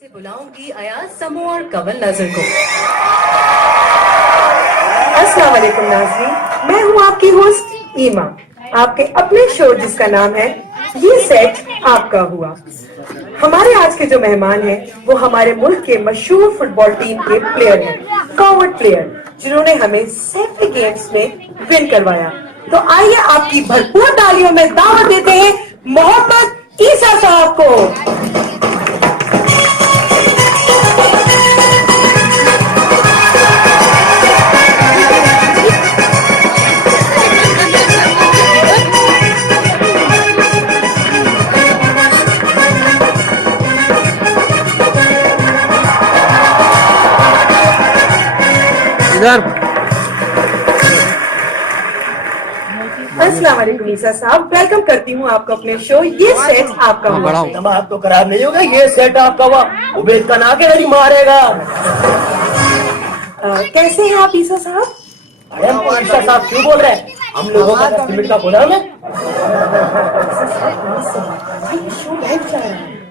से बुलाऊंगी अयाज समो और कमल नजर को। अस्सलाम वालेकुम नाज़रीन, मैं हूँ आपकी होस्ट ईमा। आपके अपने शो जिसका नाम है ये सेट आपका हुआ। हमारे आज के जो मेहमान हैं वो हमारे मुल्क के मशहूर फुटबॉल टीम के प्लेयर हैं, फॉरवर्ड प्लेयर, जिन्होंने हमें सेवेंटी गेम्स में विन करवाया। तो आइए आपकी भरपूर तालियों में दावत देते हैं मोहम्मद ईसा साहब को। इधर अस्सलाम वालेकुम ईसा साहब, वेलकम करती हूँ आपको अपने शो ये सेट आपका हुआ। दिमाग तो खराब नहीं होगा, ये सेट आपका हुआ। उबेद का ना के नहीं मारेगा। कैसे हैं आप ईसा साहब? अरे हम ईसा साहब क्यों बोल रहे हैं? हम लोगों का एस्टिमेट का बोला हमें।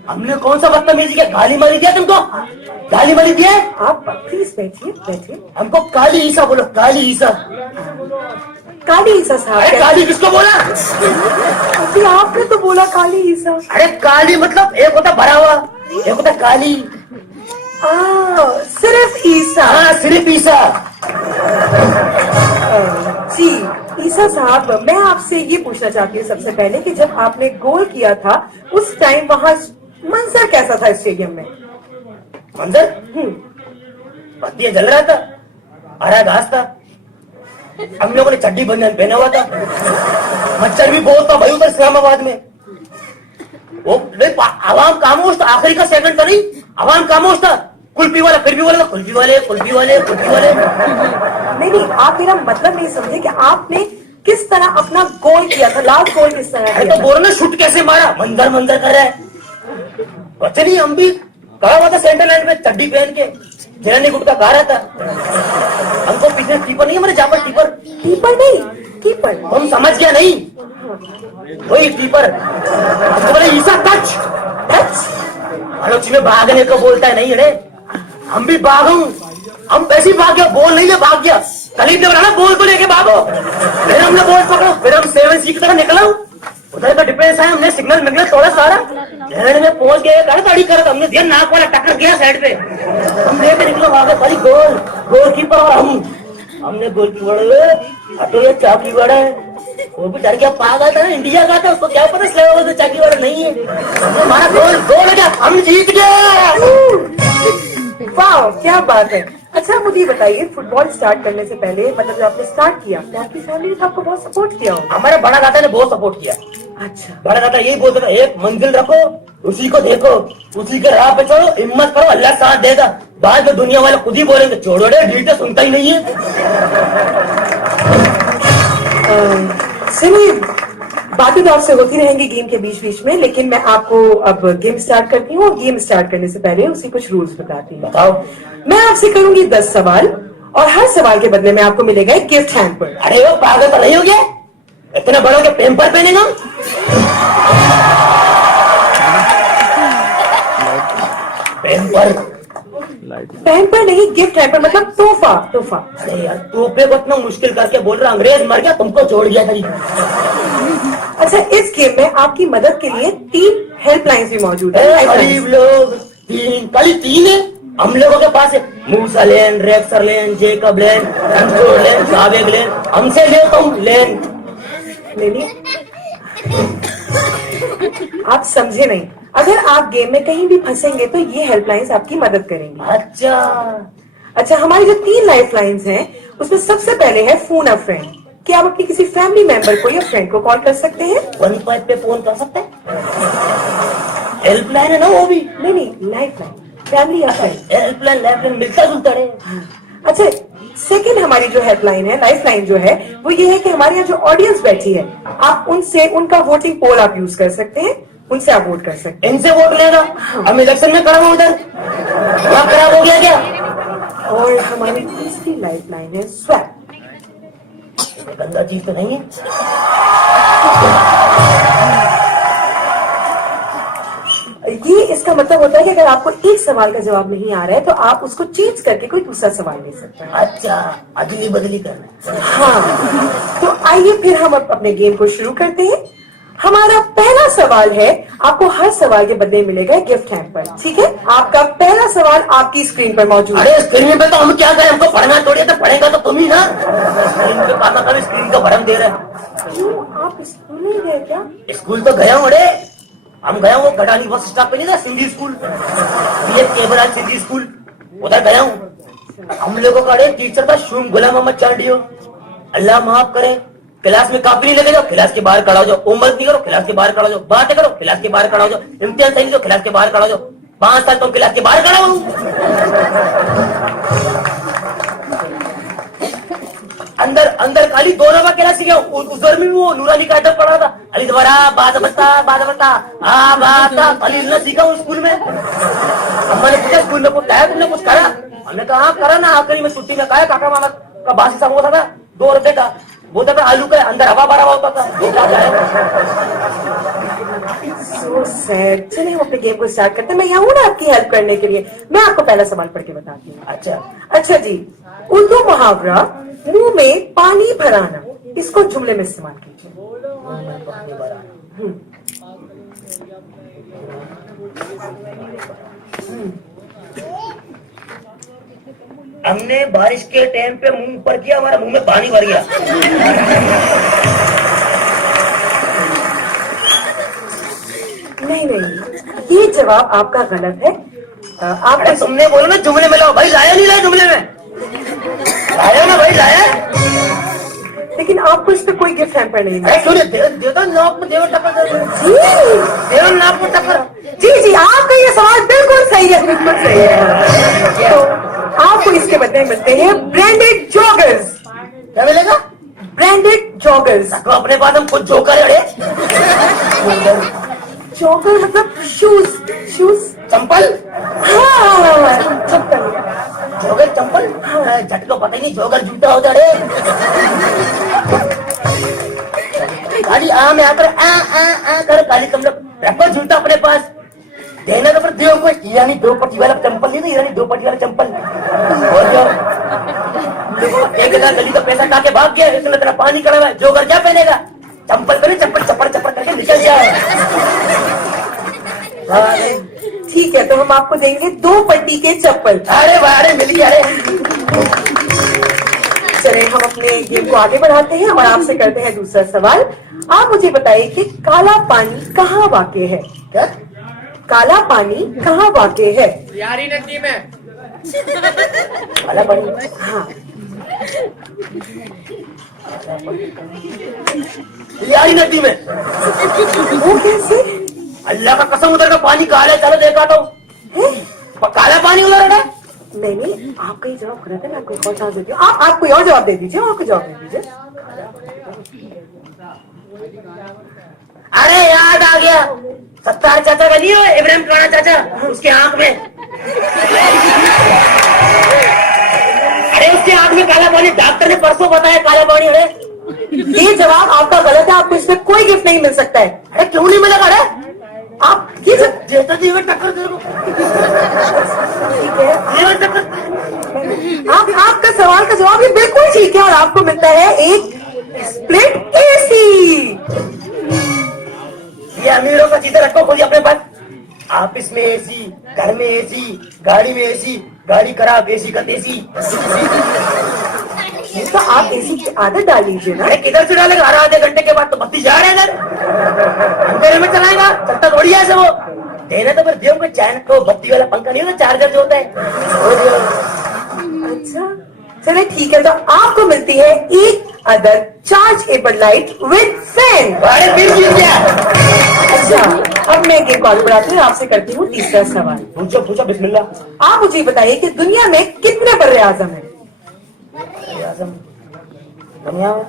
हमने कौन सा बदतमीजी किया? गाली मारी दिया तुमको? गाली मारी दिया? आप प्लीज बैठिए बैठिए। हमको काली ईसा बोलो, काली ईसा। काली ईसा साहब? अरे काली किसको बोला? अभी आपने तो बोला काली ईसा। अरे काली मतलब एक होता भरा हुआ, एक होता काली। सिर्फ ईसा? हाँ सिर्फ ईसा। जी ईसा साहब, मैं आपसे ये पूछना चाहती हूँ सबसे पहले कि जब आपने गोल किया था उस टाइम वहाँ मंजर कैसा था स्टेडियम में? मंजर बत्तियां जल रहा था, हरा घास था, हम लोगों ने चड्डी बनियान पहना हुआ था, मच्छर भी बहुत था भाई उधर इस्लामाबाद में। वो आवाम खामोश था, आखिरी का सेकंड था नहीं, आवाम खामोश था। कुल्फी वाला फिर भी बोला कुल्फी वाले कुल्फी वाले कुल्फी वाले। नहीं, आप मेरा मतलब नहीं समझे कि आपने किस तरह अपना गोल किया था, लास्ट गोल किस तरह अरे किया तो बोलो ना, शूट कैसे मारा? मंजर मंजर कर रहा है। बच्चे नहीं, हम भी खड़ा हुआ था सेंटर लाइन में चड्डी पहन के, जिरानी गुट का गा रहा था। हमको पीछे कीपर नहीं, हमारे जापर कीपर। कीपर नहीं, कीपर हम समझ गया नहीं, वही कीपर। हमको बोले ईसा टच टच। अलोची में भागने को बोलता है नहीं अरे, हम भी भागू, हम वैसे ही भाग गया, बॉल नहीं ले भाग गया। कलीब ने बोला ना बॉल को लेके भागो, फिर हमने बॉल पकड़ो, फिर हम 7C की तरह निकला। उधर का डिफेंस है, हमने सिग्नल मिगनल थोड़ा सारा एंड में पहुंच गए, गाड़ी कर हमने दिया, नाक वाला टक्कर गया साइड पे, हम लेके निकलो भागे भाई। गोलकीपर और हमने गोलकीपर हटो, ये चाकी वाड़ा है, वो भी डर गया, पागल था ना, इंडिया का था, उसको क्या पता स्लेव तो चाकी वाड़ा नहीं है। हमारा गोल हो गया, हम जीत गए। वाह क्या बात है। अच्छा मुझे बताइए, फुटबॉल स्टार्ट करने से पहले, मतलब जब आपने स्टार्ट किया तो आपकी फैमिली ने आपको बहुत सपोर्ट किया हो? हमारे बड़ा दादा ने बहुत सपोर्ट किया। अच्छा, बड़ा दादा यही बोलता था, एक मंजिल रखो, उसी को देखो, उसी के राह पे चलो, हिम्मत करो, अल्लाह साथ देगा। बाद में दुनिया वाले खुद ही बोलेंगे छोड़ो रे, ढील तो सुनता ही नहीं है। सुनिए, बातें तो आपसे होती रहेंगी गेम के बीच बीच में, लेकिन मैं आपको अब गेम स्टार्ट करती हूँ। गेम स्टार्ट करने से पहले उसी कुछ रूल्स बताती हूँ। बताओ। मैं आपसे करूंगी 10 सवाल और हर सवाल के बदले में आपको मिलेगा एक गिफ्ट हैम्पर। अरे वो पागल तो नहीं हो गया? इतने बड़ों के पेम्पर पहनेगा? पैम्पर नहीं, गिफ्ट हैम्पर मतलब तोहफा। तोहफा। अरे यार तोहफे को इतना मुश्किल करके बोल रहा, अंग्रेज मर गया, तुमको छोड़ गया था। अच्छा, इस गेम में आपकी मदद के लिए 3 हेल्पलाइंस भी मौजूद है। गरीब लोग खाली 3 है हम लोगों के पास है। मूसा लेन, रेक्सर लेन, जेकब लेन, कंट्रोल लेन, जावेद लेन, हमसे ले तुम लेन। नहीं, आप समझे नहीं। अगर आप गेम में कहीं भी फंसेंगे तो ये हेल्पलाइंस आपकी मदद करेंगी। अच्छा, हमारी जो 3 लाइफ लाइन्स हैं उसमें सबसे पहले है फोन अ फ्रेंड, कि आप अपनी किसी फैमिली मेंबर को या फ्रेंड को कॉल कर सकते हैं। 15 पे फोन कर सकते हैं। हेल्पलाइन है ना वो भी? नहीं, लाइफ लाइन, फैमिली या फ्रेंड। हेल्पलाइन लाइफ लाइन मिलता जुलता रहे। अच्छा, सेकंड हमारी जो हेल्पलाइन है, लाइफ लाइन जो है, वो ये है कि हमारे यहाँ जो ऑडियंस बैठी है, आप उनसे उनका वोटिंग पोल आप यूज कर सकते हैं, उनसे आप वोट कर सकते हैं। इनसे वोट लेगा? हम इलेक्शन में खड़ा हूँ उधर, वहाँ खराब हो गया क्या? और हमारी तीसरी लाइफ लाइन है स्वैप। गंदा चीज तो नहीं है? ये इसका मतलब होता है कि अगर आपको एक सवाल का जवाब नहीं आ रहा है तो आप उसको चेंज करके कोई दूसरा सवाल ले सकते हैं। अच्छा, अदली बदली करना। हाँ, तो आइए फिर हम अपने गेम को शुरू करते हैं। हमारा पहला सवाल है, आपको हर सवाल के बदले मिलेगा गिफ्ट हैम्पर। ठीक है, आपका पहला सवाल आपकी स्क्रीन पर मौजूद है। अरे स्क्रीन पे तो हम क्या करें, हमको पढ़ना थोड़ी है, तो पढ़ेगा तो तुम ही ना। स्क्रीन पे पापा कभी स्क्रीन का भरम दे रहे हैं। क्यों, आप स्कूल नहीं गए क्या? स्कूल तो गया हूँ। अरे हम गया हूँ, गडानी बस स्टॉप पे नहीं था सिंधी स्कूल, ये केबराज सिंधी स्कूल, उधर गया हूँ। हम लोगों का अरे टीचर था शुम गुलाम मोहम्मद चांडियो, अल्लाह माफ करे। क्लास में काफी नहीं लगे जाओ, क्लास के बाहर खड़ा हो जाओ। होमवर्क नहीं करो, क्लास के बाहर खड़ा हो जाओ। बातें करो, क्लास के बाहर खड़ा हो जाओ। इम्तिहान सही नहीं, क्लास के बाहर खड़ा हो जाओ। 5 साल तो क्लास के बाहर खड़ा हूँ। अंदर अंदर खाली 2 नंबर क्लास गया। उधर में वो नूरानी का अदब पढ़ा था, अली दोबारा बात बता हाँ बात खाली ना सीखा हूँ स्कूल में। अम्मा ने पूछा स्कूल में कुछ लाया तुमने, कुछ करा? हमने कहा हाँ करा ना, आखिरी में छुट्टी में कहा काका मामा का बासी समोसा था 2 रुपए का, बोलता था आलू का अंदर हवा भरा होता था। So sad। चलिए हम अपने गेम को स्टार्ट करते हैं। मैं यहाँ हूँ ना आपकी हेल्प करने के लिए। मैं आपको पहला सवाल पढ़ के बताती हूँ। अच्छा जी, उर्दू मुहावरा मुंह में पानी भराना, इसको जुमले में इस्तेमाल कीजिए। हमने बारिश के टाइम पे मुंह ऊपर किया, हमारा मुंह में पानी भर गया। नहीं, ये जवाब आपका गलत है। आप तुमने बोला ना जुमले में लाओ, भाई लाया नहीं लाया जुमले में, लाया ना भाई लाया। लेकिन आपको इस पे कोई गिफ्ट हैम्पर नहीं है। क्यों देता नाप में देवर टक्कर देवर नाप में टक्कर। जी आपका ये सवाल बिल्कुल सही है, बिल्कुल सही है। तो आपको इसके बदले मिलते हैं ब्रांडेड जॉगर्स। क्या मिलेगा? Branded joggers. तो अपने पास हम खुद जोकर है। जॉगर मतलब शूज चंपल। हाँ, चप्पल। जोगर चंपल, झटको पता ही नहीं जोगर जूता होता है। गाड़ी आ में आकर आ कर गाली तुम लोग रखो जूता अपने पास, देना तो पर दियो को। ईरानी 2 पट्टी वाला चंपल नहीं, ईरानी 2 पट्टी वाला चंपल। और जो 1000 गली का पैसा खा के भाग गया, इसमें तेरा पानी कड़ा हुआ है, जोगर क्या पहनेगा? चंपल पहने, चप्पल चप्पड़ चप्पड़ करके निकल जाए। ठीक है, तो हम आपको देंगे 2 पट्टी के चप्पल। अरे बारे मिल गया। अरे चले हम अपने गेम को आगे बढ़ाते हैं और आपसे करते हैं दूसरा सवाल। आप मुझे बताइए कि काला पानी कहाँ वाक़ है? क्या? काला पानी कहाँ वाक़ है? यारी नदी में। काला पानी, हाँ, यारी नदी में। वो कैसे? अल्लाह का कसम, उधर का पानी काला है। चलो देखा तो काला पानी उधर है। नहीं, आपका ही जवाब गलत है। मैं आपको एक और चांस देती हूँ। आप कोई और जवाब दे दीजिए, और कोई जवाब दे दीजिए। अरे याद आ गया, सत्तार चाचा का नहीं हो, इब्राहिम काना चाचा, उसके आंख में। अरे उसके आंख में काला पानी, डॉक्टर ने परसों बताया काला पानी। अरे ये जवाब आपका गलत है, आपको इसमें कोई गिफ्ट नहीं मिल सकता है। अरे क्यों नहीं मिलेगा? अरे आप ये जेता जी में टक्कर दे दो। ठीक है, जीवन टक्कर। आपका सवाल का जवाब ये बिल्कुल ठीक है और आपको मिलता है एक स्प्लिट एसी। ये अमीरों का चीजें रखो खुद ही अपने पास। ऑफिस में एसी, घर में एसी, गाड़ी में एसी, गाड़ी खराब एसी का देसी। तो आप एसी की आदत डाल लीजिए ना। अरे किधर से डालेगा? हर आधे घंटे के बाद तो बत्ती जा रहे हैं इधर, अंधेरे में चलाएगा, चलता थोड़ी है वो। देना तो फिर दियो को चैन को, बत्ती वाला पंखा नहीं होता, चार्जर जो होता है। अच्छा चले ठीक है, तो आपको मिलती है एक other chargeable light with fan. अरे बिल जीत गया। अच्छा, अब मैं गेम कॉल बढ़ाती हूँ, आपसे करती हूँ तीसरा सवाल। पूछो बिस्मिल्लाह। आप मुझे बताइए कि दुनिया में कितने बर्रे आजम है? दुनिया में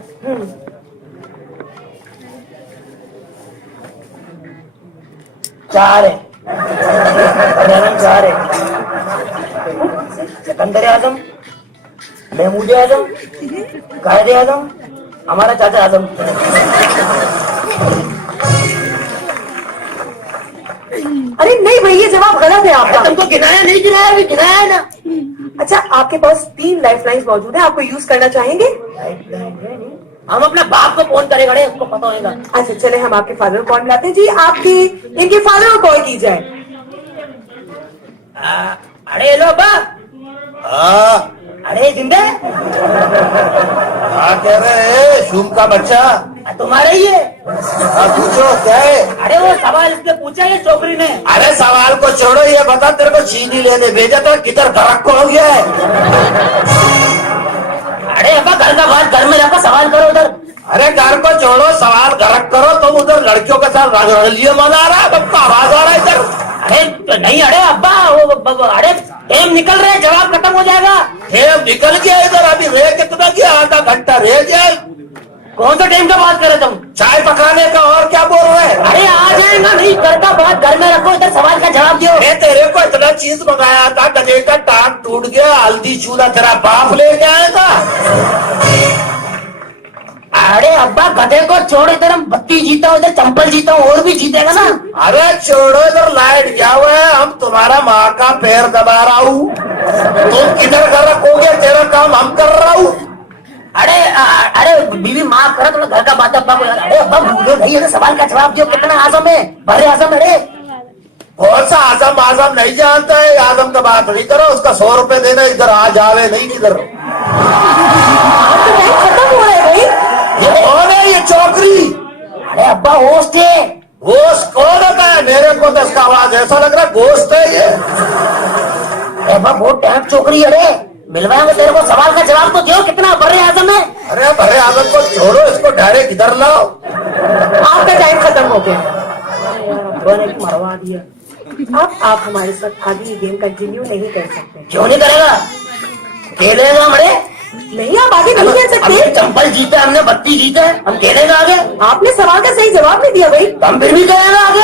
4 है। 4 है। सिकंदर आजम, महमूद आजम, कायदे आजम, हमारा चाचा आजम। अरे नहीं जवाब गलत है आपका। तुमको गिनाया नहीं गिनाया, अभी गिनाया है ना। अच्छा, आपके पास 3 लाइफ लाइन्स मौजूद है, आपको यूज करना चाहेंगे? हम अपने बाप को फोन करेंगे, अरे उसको पता होगा। अच्छा चले, हम आपके फादर को कॉल मिलाते हैं। जी आपकी इनके फादर को कॉल की जाए। अरे हेलो अब्बा। अरे जिंदे क्या कह रहे हैं? शुभ का बच्चा तुम्हारा ही है। पूछो क्या है? अरे वो सवाल इसने पूछा ये छोकरी ने। अरे सवाल को छोड़ो, ये बता तेरे को चीनी लेने भेजा था, किधर गरक को हो गया है? अरे अब्बा घर का बात घर में रखो, सवाल करो उधर। अरे घर को छोड़ो, सवाल गरक करो। तुम उधर लड़कियों के साथ रंगरलिया मना रहा है, सबका आवाज आ रहा है इधर। अरे नहीं, अरे अब्बा वो अरे टाइम निकल रहे, जवाब खत्म हो जाएगा। निकल गया इधर, अभी रह कितना गया? आधा घंटा रह गया। कौन सा टाइम का बात करे तुम? चाय पकाने का, और क्या बोल रहे हैं? अरे आ जाएगा, नहीं करता बात घर में रखो, इधर सवाल का जवाब दो। मैं तेरे को इतना चीज मंगाया था, गधे का टांग टूट गया, हल्दी चूल्हा तेरा बाप लेके आएगा। अरे अब्बा गधे को छोड़, इधर हम बत्ती जीता हूँ, इधर चंपल जीता हूँ, और भी जीतेगा ना। अरे छोड़ो, इधर लाइट गया हुआ है, हम तुम्हारा माँ का पैर दबा रहा हूँ, तुम किधर कर रखोगे? तेरा काम हम कर रहा हूँ। अरे बीवी माफ करो, थोड़ा घर का बात अब्बा को। अरे अब्बा भूलो नहीं, अरे सवाल का जवाब दो। कितना आजम है, बड़े आजम है रे। कौन सा आजम? आजम नहीं जानता है, आजम का बात नहीं करो। उसका 100 रुपए देना, इधर आ जावे नहीं इधर। खत्म हो रहा है भाई। ये कौन है? ये चौकरी। अरे अब्बा होस्ट है। गोश्त कौन होता है? मेरे को तो इसका आवाज ऐसा लग रहा है गोश्त है ये। अरे अब्बा बहुत टाइम चौकरी है रे, मिलवाएंगे तेरे को। सवाल का जवाब तो दो, कितना बड़े आजम है। अरे बड़े आजम को छोड़ो, इसको डायरेक्ट इधर लाओ। आपका टाइम खत्म हो गया। मरवा दिया। अब आप हमारे साथ आगे ये गेम कंटिन्यू नहीं कर सकते। क्यों नहीं करेगा? खेलेगा मरे। नहीं, आप आगे नहीं खेल हमने सकते। चंपल जीता, हमने बत्ती जीता है, हम खेलेगा आगे। आपने सवाल का सही जवाब नहीं दिया भाई। हम फिर भी करेगा आगे।